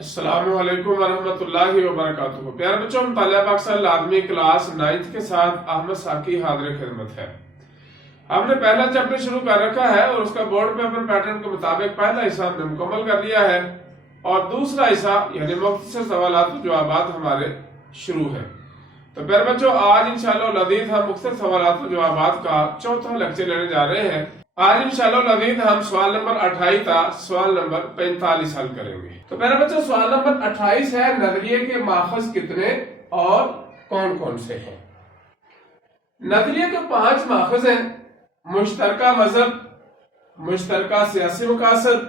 السلام علیکم ورحمۃ اللہ وبرکاتہ۔ پیارے بچوں، مطالعہ پاکستان لازمی کلاس 9 کے ساتھ احمد ساکی حاضر خدمت ہے۔ ہم نے پہلا چیپٹر شروع کر رکھا ہے اور اس کا بورڈ پیپر پیٹرن کے مطابق پہلا حصہ ہم نے مکمل کر لیا ہے اور دوسرا حصہ یعنی مختصر سوالات و جوابات ہمارے شروع ہے۔ تو پیارے بچوں، آج انشاءاللہ العزیز ہم مختصر سوالات و جوابات کا چوتھا لیکچر لینے جا رہے ہیں۔ آج انشاءاللہ العزیز ہم سوال نمبر 28 تا سوال نمبر 45 حل کریں گے۔ تو میرے بچوں، سوال نمبر 28 ہے نظریے کے ماخذ کتنے اور کون کون سے ہیں؟ نظریے کے 5 ماخذ ہیں: مشترکہ مذہب، مشترکہ سیاسی مقاصد،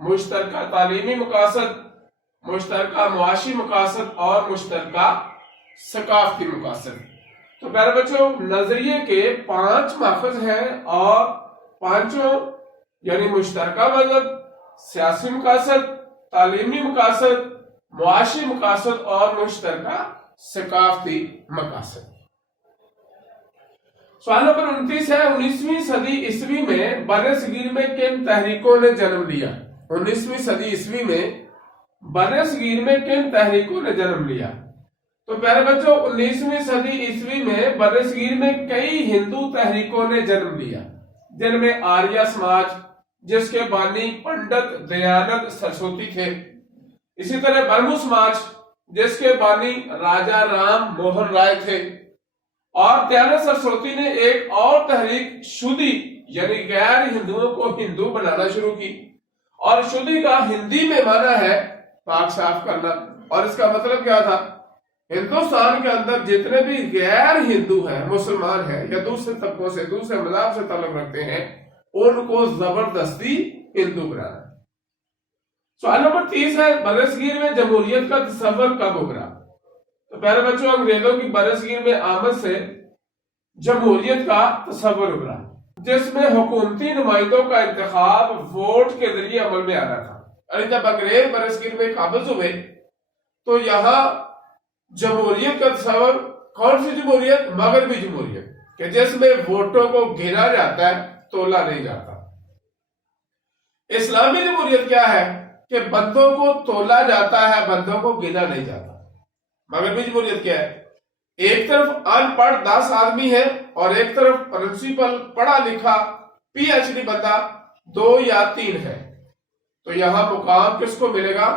مشترکہ تعلیمی مقاصد، مشترکہ معاشی مقاصد اور مشترکہ ثقافتی مقاصد۔ تو پیارے بچوں، نظریے کے 5 ماخذ ہیں اور پانچوں یعنی مشترکہ مذہب، سیاسی مقاصد، تعلیمی مقاصد، معاشی مقاصد اور مشترکہ ثقافتی مقاصد۔ سوال نمبر 29 ہے: 19ویں صدی عیسوی میں بر صغیر میں کن تحریکوں نے جنم لیا؟ 19ویں صدی عیسوی میں بر صغیر میں کن تحریکوں نے جنم لیا؟ تو پیارے بچوں، 19ویں صدی عیسوی میں بر صغیر میں کئی ہندو تحریکوں نے جنم لیا، جن میں آریہ سماج جس کے بانی پنڈت دیانند سرسوتی تھے، اسی طرح برمو سماج جس کے بانی راجا رام موہن رائے تھے، اور دیانند سرسوتی نے ایک اور تحریک شودی یعنی غیر ہندوؤں کو ہندو بنانا شروع کی، اور شودی کا ہندی میں معنی ہے پاک صاف کرنا، اور اس کا مطلب کیا تھا؟ ہندوستان کے اندر جتنے بھی غیر ہندو ہیں، مسلمان ہیں یا دوسرے طبقوں سے دوسرے مذہب سے تعلق رکھتے ہیں، ان کو زبردستی ہندو بنانا۔ سوال نمبر 30 ہے: برصغیر میں جمہوریت کا تصور کب ابھرا؟ تو پیارے بچوں، انگریزوں کی برصغیر میں آمد سے جمہوریت کا تصور ابھرا، جس میں حکومتی نمائندوں کا انتخاب ووٹ کے ذریعے عمل میں آ رہا تھا۔ یعنی جب انگریز برصغیر میں قابض ہوئے تو یہاں جمہوریت کا تصور، کون سی جمہوریت؟ مغربی جمہوریت، کہ جس میں ووٹوں کو گنا جاتا ہے، تولا نہیں جاتا۔ اسلامی جمہوریت کیا ہے؟ کہ بندوں کو تولا جاتا ہے، بندوں کو گنا نہیں جاتا۔ مغربی جمہوریت کیا ہے؟ ایک طرف ان پڑھ 10 آدمی ہے اور ایک طرف پرنسپل پڑھا لکھا پی ایچ ڈی بندہ 2 یا 3 ہے، تو یہاں مقام کس کو ملے گا؟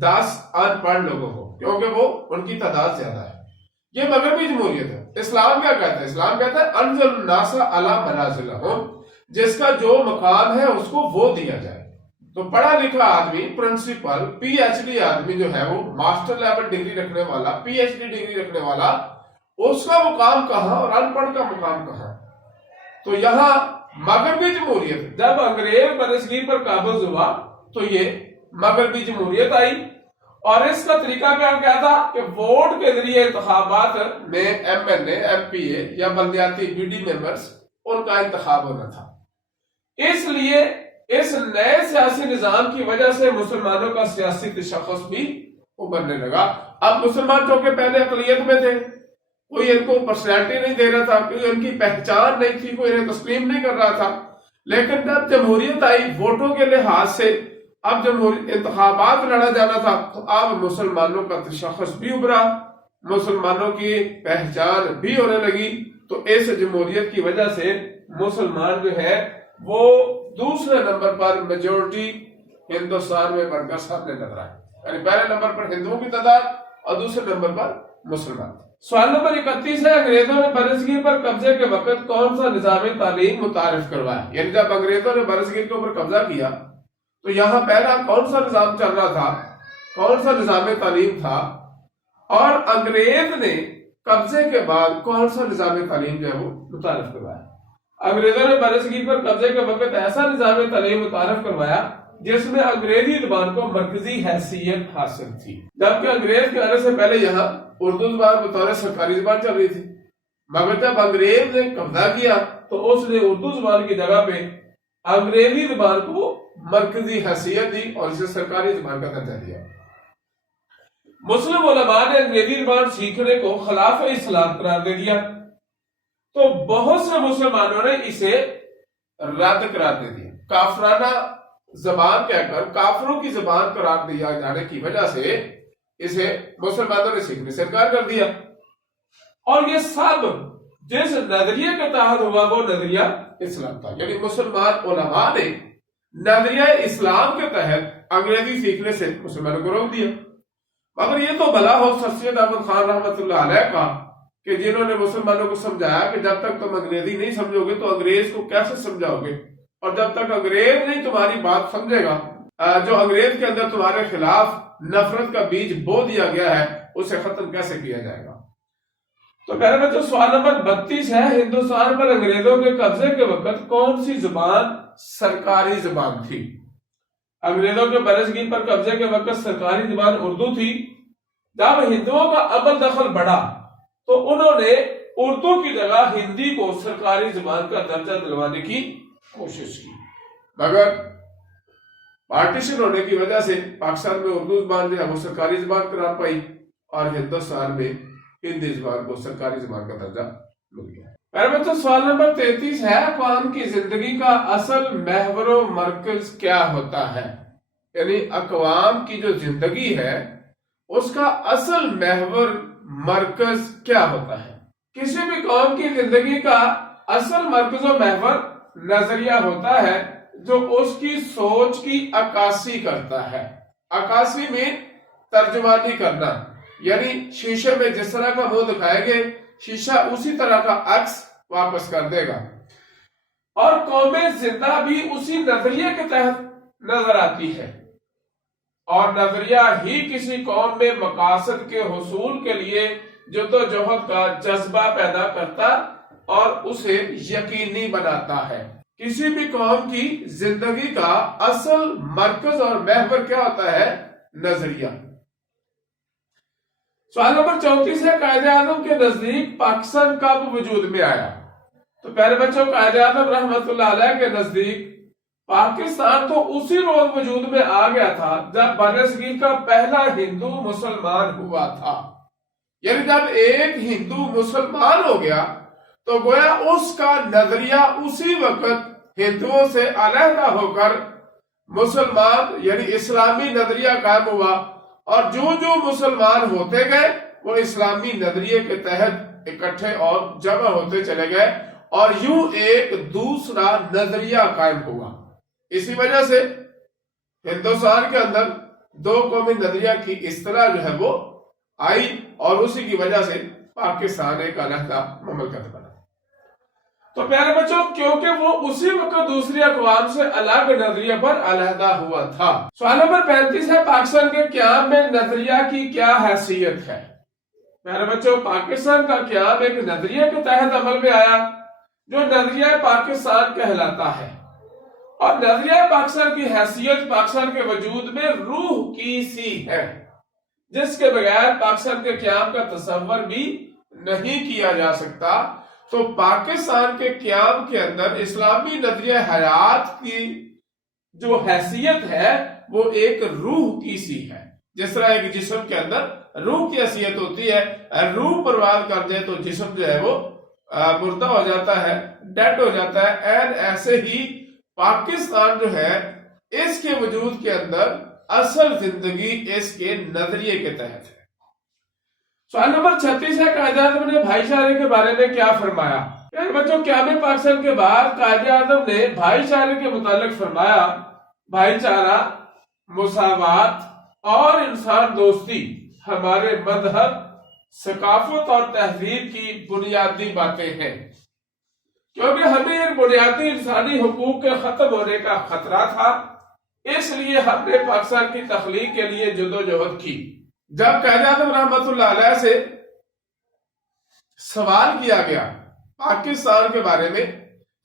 10 ان پڑھ لوگوں کو، کیونکہ وہ ان کی تعداد زیادہ ہے۔ یہ مغربی جمہوریت ہے۔ اسلام کیا کہتا ہے؟ اسلام کہتا ہے انزل الناس علی منازلہم، جس کا جو مقام ہے اس کو وہ دیا جائے۔ تو پڑھا لکھا آدمی، پرنسپل، پی ایچ ڈی آدمی جو ہے، وہ ماسٹر لیول ڈگری رکھنے والا، پی ایچ ڈی ڈگری رکھنے والا، اس کا مقام کہاں اور ان پڑھ کا مقام کہاں؟ تو یہاں مغربی جمہوریت، جب انگریز برصغیر پر قابض ہوا تو یہ مغربی جمہوریت آئی، اور اس کا طریقہ کیا تھا کہ ووٹ کے ذریعے انتخابات میں ایم این اے، ایم پی اے یا بلدیاتی بی ڈی ممبرز، ان کا انتخاب ہونا تھا۔ اس لیے اس نئے سیاسی نظام کی وجہ سے مسلمانوں کا سیاسی تشخص بھی ابھرنے لگا۔ اب مسلمان چونکہ پہلے اقلیت میں تھے، کوئی ان کو پرسنالٹی نہیں دے رہا تھا، کوئی ان کی پہچان نہیں تھی، کوئی انہیں تسلیم نہیں کر رہا تھا، لیکن جب جمہوریت آئی ووٹوں کے لحاظ سے، اب جب انتخابات لڑا جانا تھا، تو اب مسلمانوں کا تشخص بھی ابھرا، مسلمانوں کی پہچان بھی ہونے لگی۔ تو اس جمہوریت کی وجہ سے مسلمان جو ہے وہ دوسرے نمبر پر میجورٹی ہندوستان میں بڑھ کر سامنے نظر آئے، یعنی پہلے نمبر پر ہندوؤں کی تعداد اور دوسرے نمبر پر مسلمان۔ سوال نمبر 31 ہے: انگریزوں نے برصغیر پر قبضے کے وقت کون سا نظام تعلیم متعارف کروایا؟ یعنی جب انگریزوں نے برصغیر کے اوپر قبضہ کیا تو یہاں پہلا کون سا نظام چل رہا تھا، کون سا نظام تعلیم تھا، اور انگریز نے قبضے کے بعد کون سا نظام تعلیم جو ہے وہ متعارف کروایا؟ انگریزوں نے برصغیر پر قبضے کے وقت ایسا نظام تعلیم متعارف کروایا جس میں انگریزی زبان کو مرکزی حیثیت حاصل تھی، جبکہ انگریز کے آنے سے پہلے یہاں اردو زبان بطور سرکاری زبان چل رہی تھی، مگر جب انگریز نے قبضہ کیا تو اس نے اردو زبان کی جگہ پہ انگریزی زبان کو مرکزی حیثیت دی اور اسے سرکاری زبان کا درجہ دیا۔ مسلم علماء نے انگریزی زبان سیکھنے کو خلاف اسلام قرار دے دیا، تو بہت سے مسلمانوں نے اسے رد قرار دے دیا، کافرانہ زبان کہہ کر کافروں کی زبان قرار دیا جانے کی وجہ سے اسے مسلمانوں نے سیکھنے سے انکار کر دیا، اور یہ سب جس نظریے کے تحت ہوا وہ نظریہ اسلام تھا، یعنی مسلمان علماء نے نظریہ اسلام کے تحت انگریزی سیکھنے سے مسلمانوں کو روک دیا۔ مگر یہ تو بھلا ہو سر سید احمد خان رحمۃ اللہ علیہ کا کہ جنہوں نے مسلمانوں کو سمجھایا کہ جب تک تم انگریزی نہیں سمجھو گے تو انگریز کو کیسے سمجھاؤ گے، اور جب تک انگریز نہیں تمہاری بات سمجھے گا، جو انگریز کے اندر تمہارے خلاف نفرت کا بیج بو دیا گیا ہے اسے ختم کیسے کیا جائے گا۔ تو میرے بچوں سوال نمبر 32 ہے، ہندوستان پر انگریزوں کے قبضے کے وقت کون سی زبان سرکاری زبان تھی؟ انگریزوں کے برصغیر پر قبضے کے وقت سرکاری زبان اردو تھی۔ جب ہندوؤں کا عمل دخل بڑھا تو انہوں نے اردو کی جگہ ہندی کو سرکاری زبان کا درجہ دلوانے کی کوشش کی، مگر پارٹیشن ہونے کی وجہ سے پاکستان میں اردو زبان جو ہے وہ سرکاری زبان قرار پائی، اور ہندوستان میں ہندی زبان کو سرکاری زبان کا درجہ مل گیا۔ میرے بچوں سوال نمبر 33 ہے، اقوام کی زندگی کا اصل محور و مرکز کیا ہوتا ہے؟ یعنی اقوام کی جو زندگی ہے اس کا اصل محور مرکز کیا ہوتا ہے؟ کسی بھی قوم کی زندگی کا اصل مرکز و محور نظریہ ہوتا ہے جو اس کی سوچ کی عکاسی کرتا ہے۔ عکاسی میں ترجمانی کرنا، یعنی شیشے میں جس طرح کا منہ دکھائے گے شیشہ اسی طرح کا عکس واپس کر دے گا، اور قومیں زندہ بھی اسی نظریے کے تحت نظر آتی ہے، اور نظریہ ہی کسی قوم میں مقاصد کے حصول کے لیے جدوجہد کا جذبہ پیدا کرتا اور اسے یقینی بناتا ہے۔ کسی بھی قوم کی زندگی کا اصل مرکز اور محور کیا ہوتا ہے؟ نظریہ۔ سوال نمبر 34 ہے، قائد اعظم کے نزدیک پاکستان کب وجود میں آیا؟ تو پیارے بچوں، قائد اعظم رحمت اللہ علیہ کے نزدیک پاکستان تو اسی روز وجود میں آ گیا تھا جب برصغیر کا پہلا ہندو مسلمان ہوا تھا۔ یعنی جب ایک ہندو مسلمان ہو گیا تو گویا اس کا نظریہ اسی وقت ہندوؤں سے علیحدہ ہو کر مسلمان یعنی اسلامی نظریہ قائم ہوا، اور جو مسلمان ہوتے گئے وہ اسلامی نظریے کے تحت اکٹھے اور جمع ہوتے چلے گئے، اور یوں ایک دوسرا نظریہ قائم ہوا۔ اسی وجہ سے ہندوستان کے اندر دو قومی نظریہ کی اصطلاح جو ہے وہ آئی، اور اسی کی وجہ سے پاکستان ایک علیحدہ مملکت بنا۔ تو پیارے بچوں، کیونکہ وہ اسی وقت دوسری اقوام سے الگ نظریہ پر علیحدہ ہوا تھا۔ سوال نمبر 35 ہے، پاکستان کے قیام میں نظریہ کی کیا حیثیت ہے؟ پیارے بچوں، پاکستان کا قیام ایک نظریہ کے تحت عمل میں آیا جو نظریہ پاکستان کہلاتا ہے، اور نظریہ پاکستان کی حیثیت پاکستان کے وجود میں روح کی سی ہے، جس کے بغیر پاکستان کے قیام کا تصور بھی نہیں کیا جا سکتا۔ تو پاکستان کے قیام کے اندر اسلامی نظریہ حیات کی جو حیثیت ہے وہ ایک روح کی سی ہے۔ جس طرح ایک جسم کے اندر روح کی حیثیت ہوتی ہے، روح پرواز کر دے تو جسم جو ہے وہ مردہ ہو جاتا ہے، ڈیڈ ہو جاتا ہے، ایسے ہی پاکستان جو ہے اس کے وجود کے اندر اصل زندگی اس کے نظریے کے تحت ہے۔ سوال نمبر 36 ہے، قائد اعظم نے بھائی چارے کے بارے میں کیا فرمایا؟ یعنی بچوں، قیام پاکستان کے بعد قائد اعظم نے بھائی چارے کے متعلق فرمایا، بھائی چارہ، مساوات اور انسان دوستی ہمارے مذہب، ثقافت اور تہذیب کی بنیادی باتیں ہیں، کیونکہ ہمیں ان بنیادی انسانی حقوق کے ختم ہونے کا خطرہ تھا، اس لیے ہم نے پاکستان کی تخلیق کے لیے جدوجہد کی۔ جب قائد اعظم رحمت اللہ علیہ سے سوال کیا گیا پاکستان کے بارے میں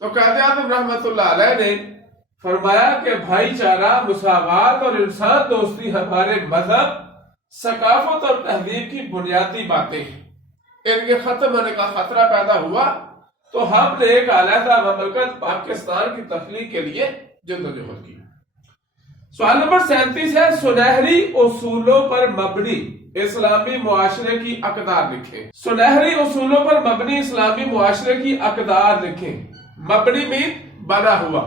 تو قائد اعظم رحمت اللہ علیہ نے فرمایا کہ بھائی چارہ، مساوات اور انسان دوستی ہمارے مذہب، ثقافت اور تہذیب کی بنیادی باتیں ہیں، ان کے ختم ہونے کا خطرہ پیدا ہوا تو ہم نے ایک علیحدہ مملکت پاکستان کی تخلیق کے لیے جدوجہد کی۔ سوال نمبر 37 ہے، سنہری اصولوں پر مبنی اسلامی معاشرے کی اقدار لکھیں۔ سنہری اصولوں پر مبنی اسلامی معاشرے کی اقدار لکھیں۔ مبنی میں بنا ہوا،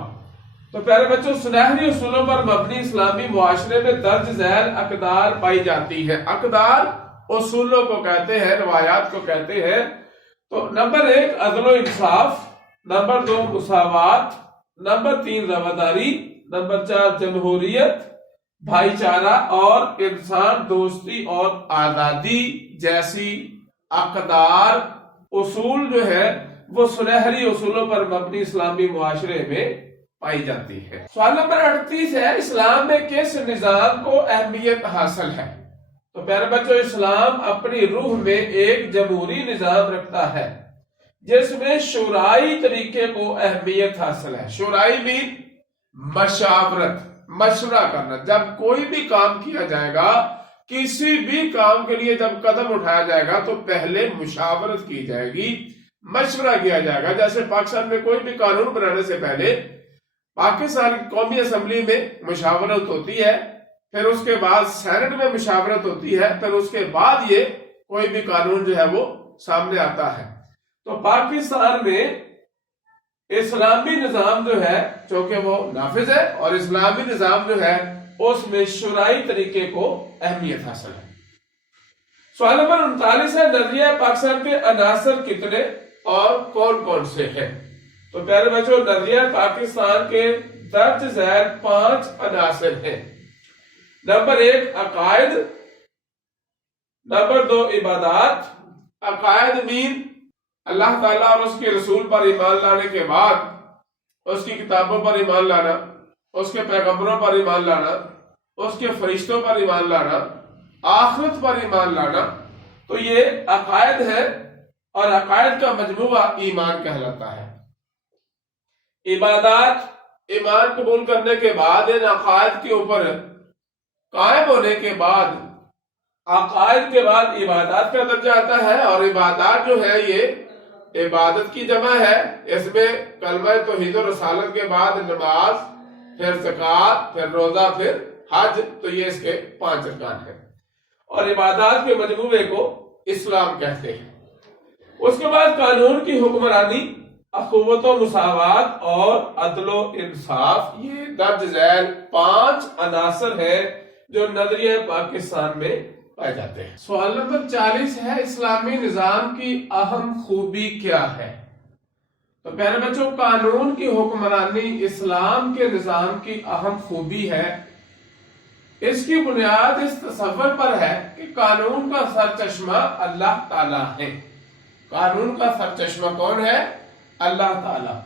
تو پیارے بچوں سنہری اصولوں پر مبنی اسلامی معاشرے میں درج ذیل اقدار پائی جاتی ہے. اقدار اصولوں کو کہتے ہیں, روایات کو کہتے ہیں. تو نمبر 1 عدل و انصاف, نمبر 2 مساوات, نمبر 3 رواداری, نمبر 4 جمہوریت, بھائی چارہ اور انسان دوستی اور آزادی جیسی اقدار اصول جو ہے وہ سنہری اصولوں پر مبنی اسلامی معاشرے میں پائی جاتی ہے. سوال نمبر 38 ہے اسلام میں کس نظام کو اہمیت حاصل ہے؟ تو پیارے بچوں اسلام اپنی روح میں ایک جمہوری نظام رکھتا ہے جس میں شورائی طریقے کو اہمیت حاصل ہے. شورائی بھی مشاورت, مشورہ کرنا. جب کوئی بھی کام کیا جائے گا, کسی بھی کام کے لیے جب قدم اٹھایا جائے گا تو پہلے مشاورت کی جائے گی, مشورہ کیا جائے گا. جیسے پاکستان میں کوئی بھی قانون بنانے سے پہلے پاکستان قومی اسمبلی میں مشاورت ہوتی ہے, پھر اس کے بعد سینٹ میں مشاورت ہوتی ہے, پھر اس کے بعد یہ کوئی بھی قانون جو ہے وہ سامنے آتا ہے. تو پاکستان میں اسلامی نظام جو ہے چونکہ وہ نافذ ہے, اور اسلامی نظام جو ہے اس میں شورائی طریقے کو اہمیت حاصل ہے. سوال نمبر 39 ہے نظریہ پاکستان کے عناصر کتنے اور کون کون سے ہیں؟ تو پیارے بچوں نظریہ پاکستان کے درج ذیل 5 عناصر ہیں. نمبر 1 عقائد, نمبر 2 عبادات. عقائد مین اللہ تعالیٰ اور اس کے رسول پر ایمان لانے کے بعد اس کی کتابوں پر ایمان لانا, اس کے پیغمبروں پر ایمان لانا, اس کے فرشتوں پر ایمان لانا, آخرت پر ایمان لانا. تو یہ عقائد ہے اور عقائد کا مجموعہ ایمان کہلاتا ہے. عبادات ایمان قبول کرنے کے بعد ان عقائد کے اوپر قائم ہونے کے بعد عقائد کے بعد عبادات کا درجہ آتا ہے, اور عبادات جو ہے یہ عبادت کی جمع ہے. اس میں کلمہ توحید و رسالت کے بعد نماز, پھر زکوٰۃ, پھر روزہ, پھر حج. تو یہ اس کے 5 ارکان ہیں, اور عبادات کے مجموعے کو اسلام کہتے ہیں. اس کے بعد قانون کی حکمرانی, اخوت و مساوات اور عدل و انصاف. یہ درج ذیل 5 عناصر ہیں جو نظریہ پاکستان میں پائے جاتے ہیں. سوال نمبر 40 ہے اسلامی نظام کی اہم خوبی کیا ہے؟ تو پیارے بچوں قانون کی حکمرانی اسلام کے نظام کی اہم خوبی ہے. اس کی بنیاد اس تصور پر ہے کہ قانون کا سرچشمہ اللہ تعالیٰ ہے. قانون کا سرچشمہ کون ہے؟ اللہ تعالیٰ.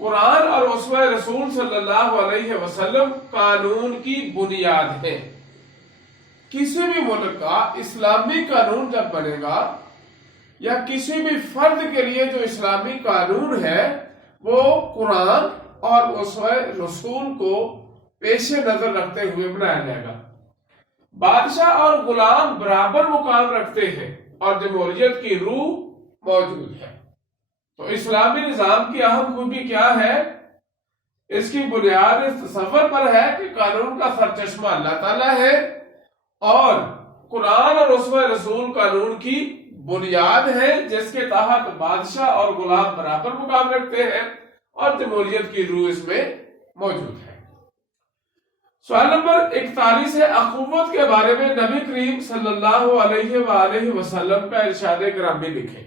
قرآن اور اسوہ رسول صلی اللہ علیہ وسلم قانون کی بنیاد ہے. کسی بھی ملک کا اسلامی قانون جب بنے گا یا کسی بھی فرد کے لیے جو اسلامی قانون ہے وہ قرآن اور اسوہ رسول کو پیش نظر رکھتے ہوئے بنایا جائے گا. بادشاہ اور غلام برابر مقام رکھتے ہیں اور جمہوریت کی روح موجود ہے. تو اسلامی نظام کی اہم خوبی کیا ہے؟ اس کی بنیاد اس تصور پر ہے کہ قانون کا سرچشمہ اللہ تعالیٰ ہے, اور قرآن اور اسوہ رسول قانون کی بنیاد ہے جس کے تحت بادشاہ اور غلام برابر مقام رکھتے ہیں اور جمہوریت کی روح اس میں موجود ہے. سوال نمبر 41 ہے اخوت کے بارے میں نبی کریم صلی اللہ علیہ وآلہ وسلم کا ارشاد گرامی لکھیں.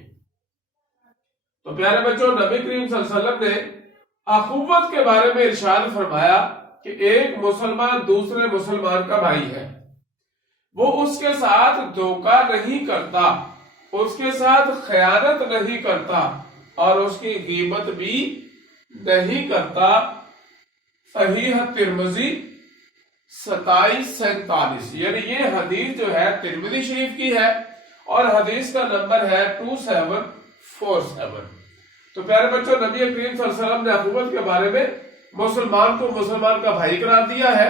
تو پیارے بچوں نبی کریم صلی اللہ علیہ وسلم نے اخوت کے بارے میں ارشاد فرمایا کہ ایک مسلمان دوسرے مسلمان کا بھائی ہے, وہ اس کے ساتھ دھوکہ نہیں کرتا, اس کے ساتھ خیانت نہیں کرتا اور اس کی غیبت بھی نہیں کرتا. صحیح ترمذی 2747. یعنی یہ حدیث جو ہے ترمذی شریف کی ہے اور حدیث کا نمبر ہے 2747. تو پیارے بچوں نبی کریم صلی اللہ علیہ وسلم نے اخوت کے بارے میں مسلمان کو مسلمان کا بھائی قرار دیا ہے,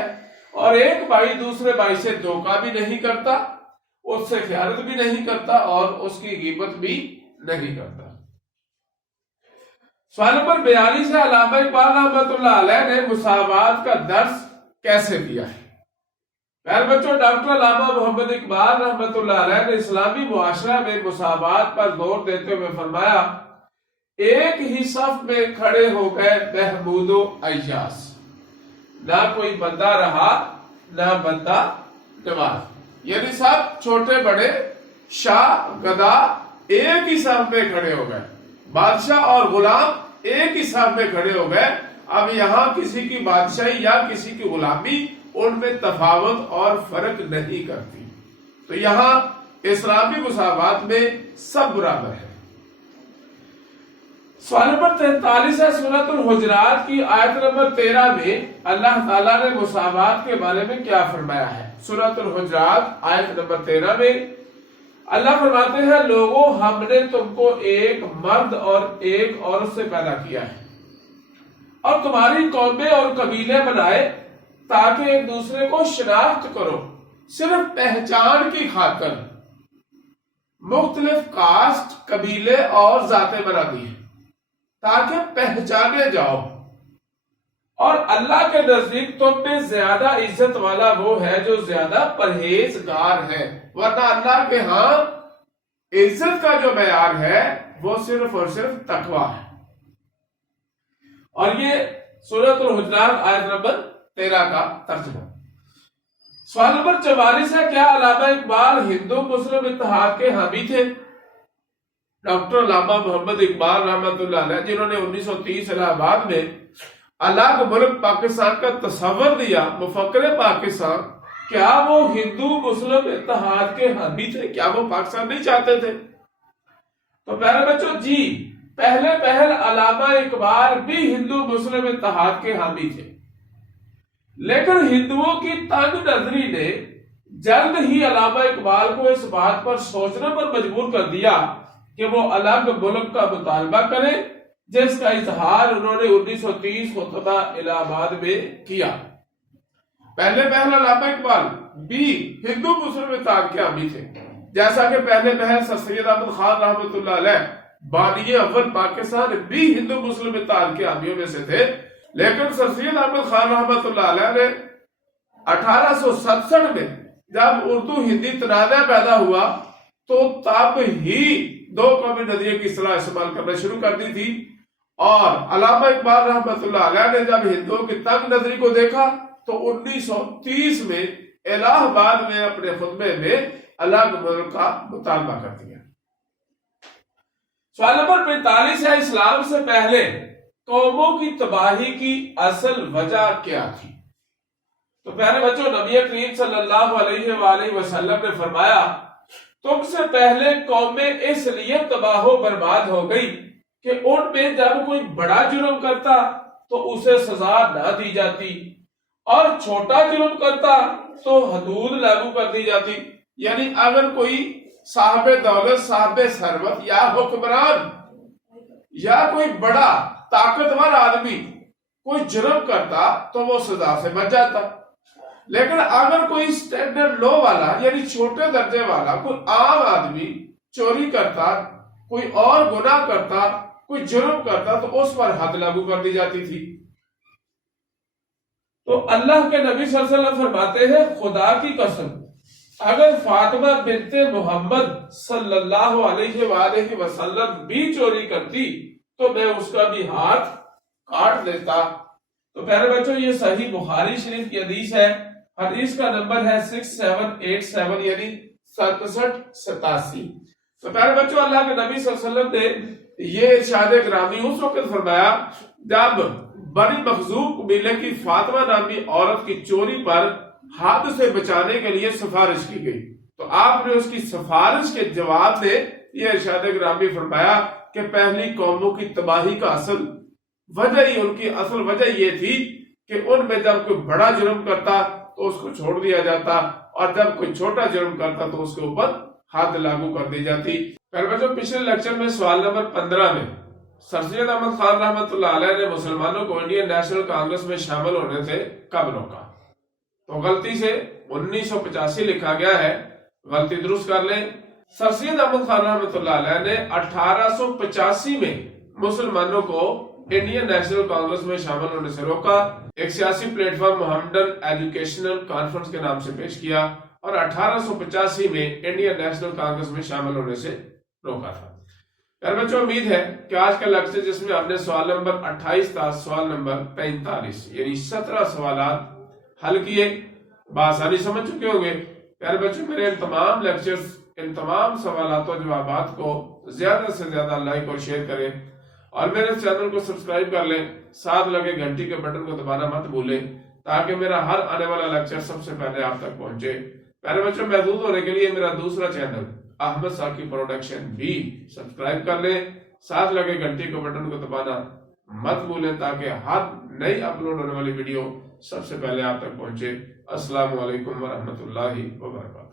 اور ایک بھائی دوسرے بھائی سے دھوکہ بھی نہیں کرتا, اس سے خیانت بھی نہیں کرتا اور اس کی غیبت بھی نہیں کرتا. سوال نمبر 42 ہے علامہ اقبال رحمۃ اللہ علیہ نے مساوات کا درس کیسے دیا ہے؟ پیارے بچوں ڈاکٹر علامہ محمد اقبال رحمۃ اللہ علیہ نے اسلامی معاشرہ میں مساوات پر زور دیتے ہوئے فرمایا ایک ہی صف میں کھڑے ہو گئے محمود و عیاس. نہ کوئی بندہ رہا نہ بندہ نواز، یعنی سب چھوٹے بڑے شاہ گدا ایک ہی صف میں کھڑے ہو گئے، بادشاہ اور غلام ایک ہی صف میں کھڑے ہو گئے۔ اب یہاں کسی کی بادشاہی یا کسی کی غلامی ان میں تفاوت اور فرق نہیں کرتی، تو یہاں اسلامی مساوات میں سب برابر ہے۔ سوال نمبر 43 ہے، سورۃ الحجرات کی آیت نمبر 13 میں اللہ تعالیٰ نے مساوات کے بارے میں کیا فرمایا ہے؟ سورۃ الحجرات آیت نمبر 13 میں اللہ فرماتے ہیں، لوگوں ہم نے تم کو ایک مرد اور ایک عورت سے پیدا کیا ہے اور تمہاری قومیں اور قبیلے بنائے تاکہ ایک دوسرے کو شناخت کرو، صرف پہچان کی خاطر مختلف کاسٹ، قبیلے اور ذاتیں بنا دی ہیں تاکہ پہچانے جاؤ، اور اللہ کے نزدیک تم میں زیادہ عزت والا وہ ہے جو زیادہ پرہیزگار ہے، ورنہ اللہ کے ہاں عزت کا جو معیار ہے وہ صرف اور صرف تقویٰ ہے۔ اور یہ سورۃ الحجرات آیت نمبر 13 کا ترجمہ۔ سوال نمبر 44 ہے، کیا علامہ اقبال ہندو مسلم اتحاد کے حامی تھے؟ ڈاکٹر علامہ محمد اقبال رحمۃ اللہ علیہ، جنہوں نے 1930 الہ آباد میں الگ ملک پاکستان کا تصور دیا، مفکر پاکستان، کیا وہ ہندو مسلم اتحاد کے حامی تھے؟ کیا وہ پاکستان نہیں چاہتے تھے؟ تو پیارے بچوں، جی پہلے علامہ اقبال بھی ہندو مسلم اتحاد کے حامی تھے، لیکن ہندوؤں کی تنگ نظری نے جلد ہی علامہ اقبال کو اس بات پر سوچنے پر مجبور کر دیا کہ وہ الگ ملک کا مطالبہ کریں، جس کا اظہار انہوں نے 1930 خطبہ الہ آباد میں کیا۔ پہلے علامہ اقبال بھی ہندو مسلم اتحاد کے حامی تھے، جیسا کہ پہلے سر سید احمد خان رحمۃ اللہ علیہ بانی اول پاکستان بھی ہندو مسلم اتحاد کے حامیوں میں سے تھے، لیکن سر سید احمد خان رحمۃ اللہ علیہ نے 1867 میں جب اردو ہندی تنازع پیدا ہوا تو تب ہی دو قومی نظریے کی اصطلاح استعمال کرنا شروع کر دی تھی، اور علامہ اقبال رحمۃ اللہ علیہ نے جب ہندوؤں کی تنگ نظری کو دیکھا تو 1930 میں الہ آباد میں اپنے خطبے میں الگ ملک کا مطالبہ کر دیا۔ سوال نمبر 45 ہے، اسلام سے پہلے قوموں کی تباہی کی اصل وجہ کیا تھی؟ تو پیارے بچوں، نبی کریم صلی اللہ علیہ وآلہ وسلم نے فرمایا، تم سے پہلے قومیں اس لیے تباہ و برباد ہو گئی کہ ان میں جب کوئی بڑا جرم کرتا تو اسے سزا نہ دی جاتی، اور چھوٹا جرم کرتا تو حدود لاگو کر دی جاتی۔ یعنی اگر کوئی صاحب دولت، صاحب ثروت یا حکمران یا کوئی بڑا طاقتور آدمی کوئی جرم کرتا تو وہ سزا سے بچ جاتا، لیکن اگر کوئی اسٹینڈرڈ لو والا یعنی چھوٹے درجے والا کوئی عام آدمی چوری کرتا، کوئی اور گناہ کرتا، کوئی جرم کرتا تو اس پر حد لاگو کر دی جاتی تھی۔ تو اللہ کے نبی صلی اللہ علیہ وسلم فرماتے ہیں، خدا کی قسم اگر فاطمہ بنت محمد صلی اللہ علیہ وآلہ وسلم بھی چوری کرتی تو میں اس کا بھی ہاتھ کاٹ دیتا۔ تو پیارے بچوں، یہ صحیح بخاری شریف کی حدیث ہے، حدیث کا نمبر ہے 6787 یعنی 6787۔ تو پیارے بچوں، اللہ کے نبی صلی اللہ علیہ وسلم نے یہ ارشاد گرامی اس وقت فرمایا جب بنی مخزوم قبیلے کی فاطمہ نامی عورت کی چوری پر حد سے بچانے کے لیے سفارش کی گئی، تو آپ نے اس کی سفارش کے جواب میں یہ ارشاد گرامی فرمایا کہ پہلی قوموں کی تباہی کا اصل وجہ یہ تھی کہ ان میں جب کوئی بڑا جرم کرتا تو اس کو چھوڑ دیا جاتا، اور جب کوئی چھوٹا جرم کرتا تو اس کے اوپر حد لاگو کر دی جاتی۔ پچھلے لیکچر میں سوال نمبر 15 میں سر سید احمد خان رحمۃ اللہ علیہ نے مسلمانوں کو انڈین نیشنل کانگریس میں شامل ہونے سے کب روکا؟ تو غلطی سے 1985 لکھا گیا ہے، غلطی درست کر لیں۔ سر سید احمد خان رحمۃ اللہ علیہ نے 1885 میں مسلمانوں کو انڈین نیشنل کانگریس میں شامل ہونے سے روکا، ایک سیاسی پلیٹ فارم محمدن ایجوکیشنل کانفرنس کے نام سے پیش کیا، اور 1885 میں انڈین نیشنل کانگریس میں شامل ہونے سے روکا تھا۔ پیارے بچوں امید ہے کہ آج کا لیکچر جس میں آپ نے سوال نمبر 28 تا سوال نمبر 45 یعنی 17 سوالات حل کیے بآسانی سمجھ چکے ہوں گے۔ پیارے بچوں میرے ان تمام لیکچرز ان تمام سوالات و جوابات کو زیادہ سے زیادہ لائک اور شیئر کریں اور میرے چینل کو سبسکرائب کر لیں، ساتھ لگے گھنٹی کے بٹن کو دبانا مت بھولیں تاکہ میرا ہر آنے والا لیکچر سب سے پہلے آپ تک پہنچے۔ پیارے بچوں محظوظ ہونے کے لیے میرا دوسرا چینل احمد ثاقب پروڈکشن بھی سبسکرائب کر لیں، ساتھ لگے گھنٹی کے بٹن کو دبانا مت بھولیں تاکہ ہر نئی اپلوڈ ہونے والی ویڈیو سب سے پہلے آپ تک پہنچے۔ السلام علیکم ورحمۃ اللہ وبرکاتہ۔